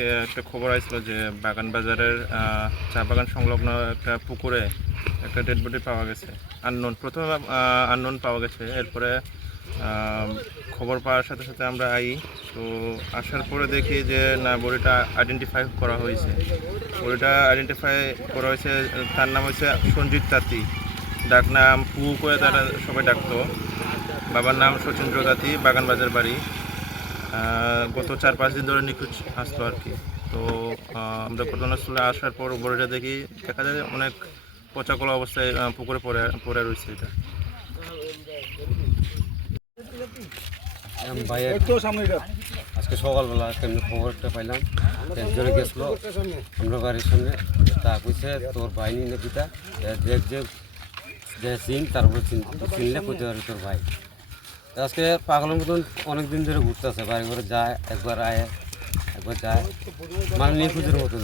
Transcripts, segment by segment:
আজকে একটা খবর আসলো যে বাগান বাজারের চা বাগান সংলগ্ন একটা পুকুরে একটা ডেড বডি পাওয়া গেছে। প্রথমে আননোন পাওয়া গেছে। এরপরে খবর পাওয়ার সাথে সাথে আমরা তো আসার পরে দেখি যে না, বডিটা আইডেন্টিফাই করা হয়েছে। তার নাম হয়েছে সঞ্জিত তাঁতি, ডাক নাম পু করে তারা সবাই ডাকতো। বাবার নাম শচীন্দ্র তাঁতি, বাগান বাজার বাড়ি। গত 4-5 দিন ধরে নিখোঁজ আসতো আর কি। তো আমরা ঘটনাস্থলে আসার পর বডিটা দেখি, দেখা যায় অনেক পচাকলা অবস্থায় পুকুরে পড়ে রয়েছে। এটা আজকে সকালবেলা কেমনি খবরটা পাইলাম, একজনে গেছিলো আমরা বাড়ির সঙ্গে, তা কইছে তোর ভাই নিয়ে পিতা দেখ যে চিন, তারপরে চিনলে কইতে পারে তোর ভাই। আজকে পাগলের মতন অনেক দিন ধরে ঘুরতেছে, বাড়ি ঘরে যায়, একবার আয় একবার যায়, মানে নিখোঁজের মতন।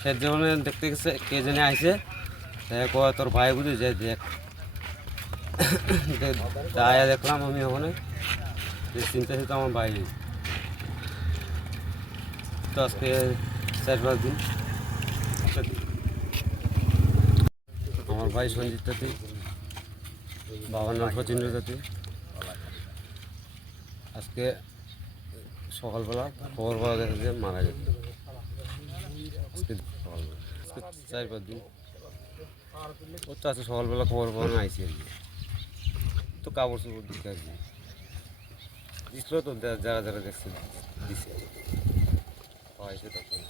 সে যেমন দেখতে গেছে, কে জেনে আইসে কয় তোর ভাই বুঝে যে দেখ। আয়া দেখলাম আমি ওখানে, যে চিন্তা তো আমার ভাই। তো আজকে 4-5 দিন আমার ভাই সঞ্জিত তাঁতি, বাবার নাম শচীন্দ্র তাঁতি। আজকে সকালবেলা খবর পাওয়া গেছে যে মারা গেছে। আজকে সকালবেলা, আজকে 4-5 দিন ও তো আজকে সকালবেলা খবর পাওয়া আইসি আর কি। তো কাপড় চোপড় দিতে আর কি দিছিল, তো যারা যারা দেখছে দিছে পাওয়া তখন।